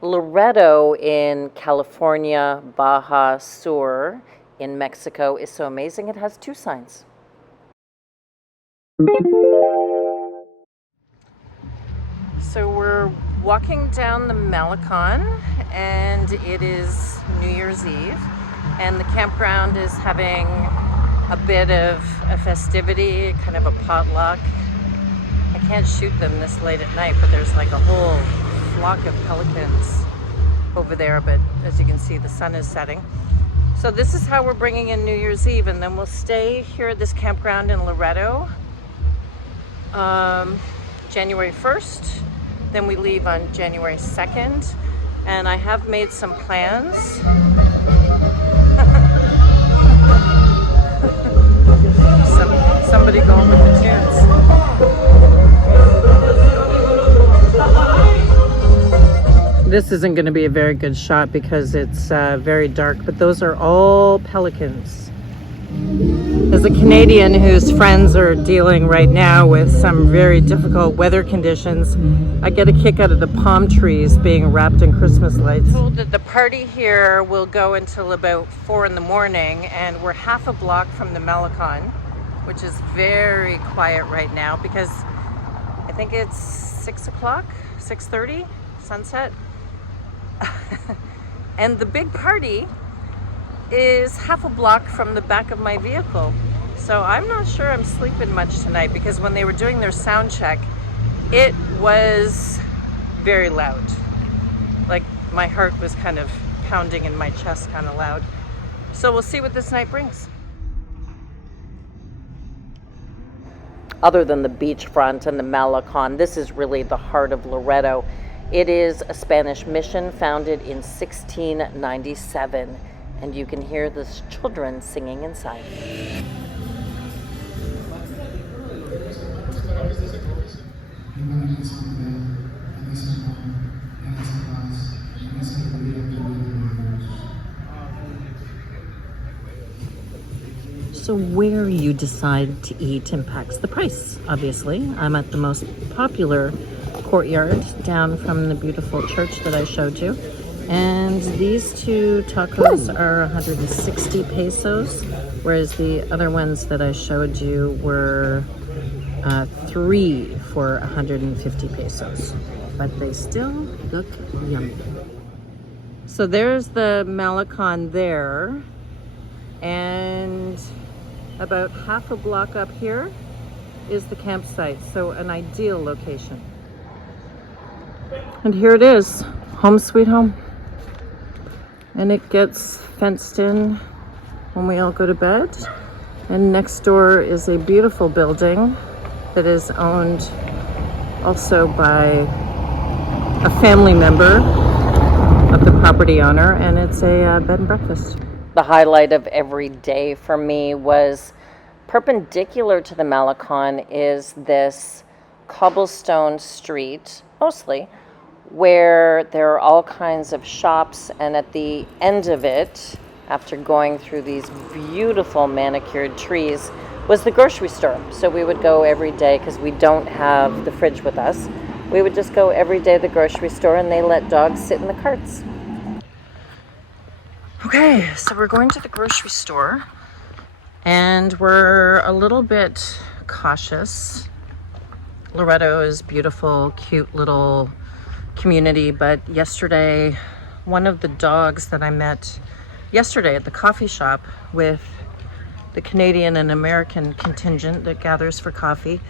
Loreto in California, Baja Sur in Mexico is so amazing it has two signs. So we're walking down the Malecon and it is New Year's Eve and the campground is having a bit of a festivity, kind of a potluck. I can't shoot them this late at night, but there's like a whole flock of pelicans over there, but as you can see the sun is setting. So this is how we're bringing in New Year's Eve, and then we'll stay here at this campground in Loreto January 1st. Then we leave on January 2nd, and I have made some plans. Somebody going with the tunes. This isn't going to be a very good shot because it's very dark, but those are all pelicans. As a Canadian whose friends are dealing right now with some very difficult weather conditions, I get a kick out of the palm trees being wrapped in Christmas lights. I'm told that the party here will go until about 4 in the morning, and we're half a block from the Malecon, which is very quiet right now because I think it's 6 o'clock, 6:30, sunset. And the big party is half a block from the back of my vehicle. So I'm not sure I'm sleeping much tonight because when they were doing their sound check, it was very loud. Like my heart was kind of pounding in my chest kind of loud. So we'll see what this night brings. Other than the beachfront and the Malecon, this is really the heart of Loreto. It is a Spanish mission founded in 1697, and you can hear the children singing inside. So where you decide to eat impacts the price, obviously. I'm at the most popular courtyard down from the beautiful church that I showed you. And these two tacos are 160 pesos, whereas the other ones that I showed you were 3 for 150 pesos. But they still look yummy. So there's the Malecon there, and about half a block up here is the campsite, so an ideal location. And here it is, home sweet home. And it gets fenced in when we all go to bed. And next door is a beautiful building that is owned also by a family member of the property owner, and it's a bed and breakfast. The highlight of every day for me was perpendicular to the Malecon is this cobblestone street, mostly, where there are all kinds of shops, and at the end of it, after going through these beautiful manicured trees, was the grocery store. So we would go every day because we don't have the fridge with us. We would just go every day to the grocery store, and they let dogs sit in the carts. Okay, so we're going to the grocery store, and we're a little bit cautious. Loreto is beautiful, cute little community, but yesterday, one of the dogs that I met yesterday at the coffee shop with the Canadian and American contingent that gathers for coffee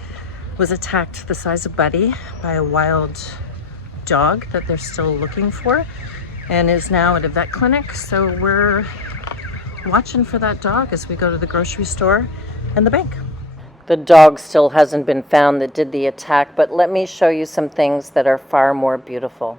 was attacked the size of Buddy by a wild dog that they're still looking for, and is now at a vet clinic. So we're watching for that dog as we go to the grocery store and the bank. The dog still hasn't been found that did the attack, but let me show you some things that are far more beautiful.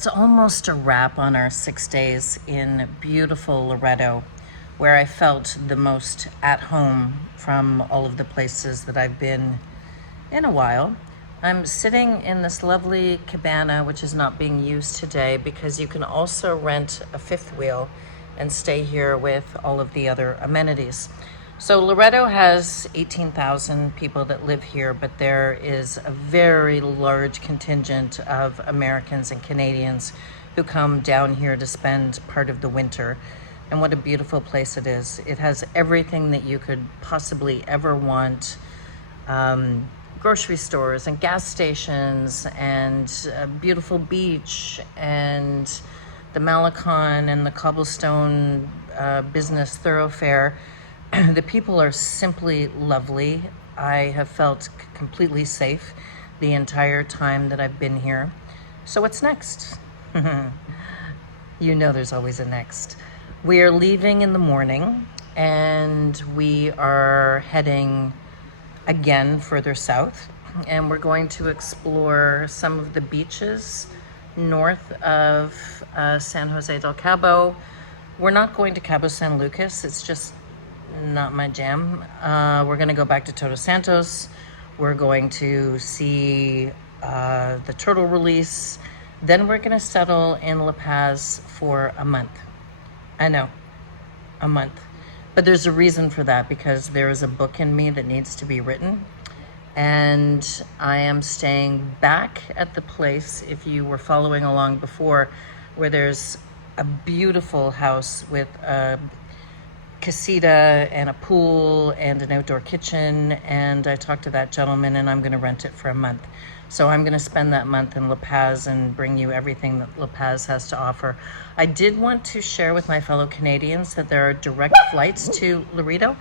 That's almost a wrap on our 6 days in beautiful Loreto, where I felt the most at home from all of the places that I've been in a while. I'm sitting in this lovely cabana, which is not being used today because you can also rent a fifth wheel and stay here with all of the other amenities. So Loreto has 18,000 people that live here, but there is a very large contingent of Americans and Canadians who come down here to spend part of the winter. And what a beautiful place it is. It has everything that you could possibly ever want. Grocery stores and gas stations and a beautiful beach and the Malecon and the cobblestone business thoroughfare. The people are simply lovely. I have felt completely safe the entire time that I've been here. So what's next? You know there's always a next. We are leaving in the morning and we are heading again further south, and we're going to explore some of the beaches north of San Jose del Cabo. We're not going to Cabo San Lucas. It's just not my jam. We're going to go back to Todos Santos. We're going to see the turtle release. Then we're going to settle in La Paz for a month. I know, a month. But there's a reason for that, because there is a book in me that needs to be written. And I am staying back at the place, if you were following along before, where there's a beautiful house with a casita and a pool and an outdoor kitchen. And I talked to that gentleman and I'm going to rent it for a month. So I'm going to spend that month in La Paz and bring you everything that La Paz has to offer. I did want to share with my fellow Canadians that there are direct flights to Loreto.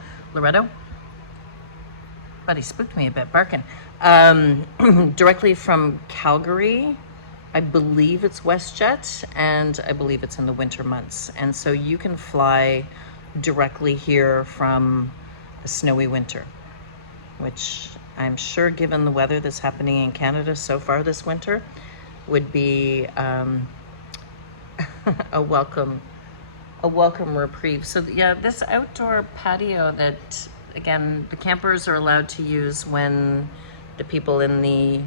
Buddy spooked me a bit, barking. Directly from Calgary. I believe it's WestJet, and I believe it's in the winter months. And so you can fly directly here from a snowy winter, which I'm sure, given the weather that's happening in Canada so far this winter, would be a welcome reprieve. So yeah, this outdoor patio that, again, the campers are allowed to use when the people in the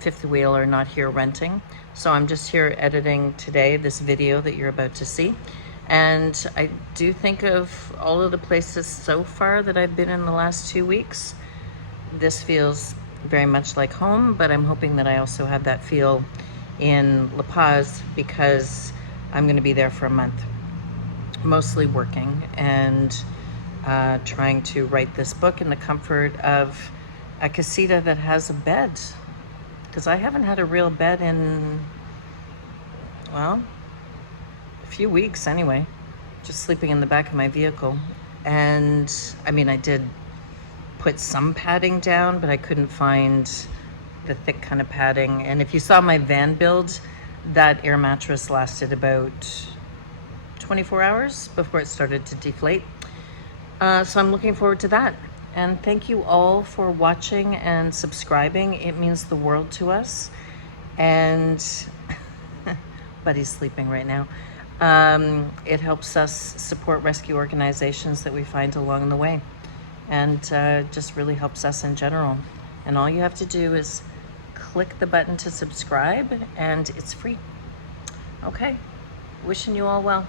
fifth wheel are not here renting. So I'm just here editing today this video that you're about to see. And I do think of all of the places so far that I've been in the last 2 weeks. This feels very much like home, but I'm hoping that I also have that feel in La Paz, because I'm going to be there for a month, mostly working and trying to write this book in the comfort of a casita that has a bed, because I haven't had a real bed in, well, a few weeks anyway, just sleeping in the back of my vehicle. And I mean, I did put some padding down, but I couldn't find the thick kind of padding. And if you saw my van build, that air mattress lasted about 24 hours before it started to deflate. So I'm looking forward to that. And thank you all for watching and subscribing. It means the world to us. And Buddy's sleeping right now. It helps us support rescue organizations that we find along the way. And just really helps us in general. And all you have to do is click the button to subscribe, and it's free. Okay, wishing you all well.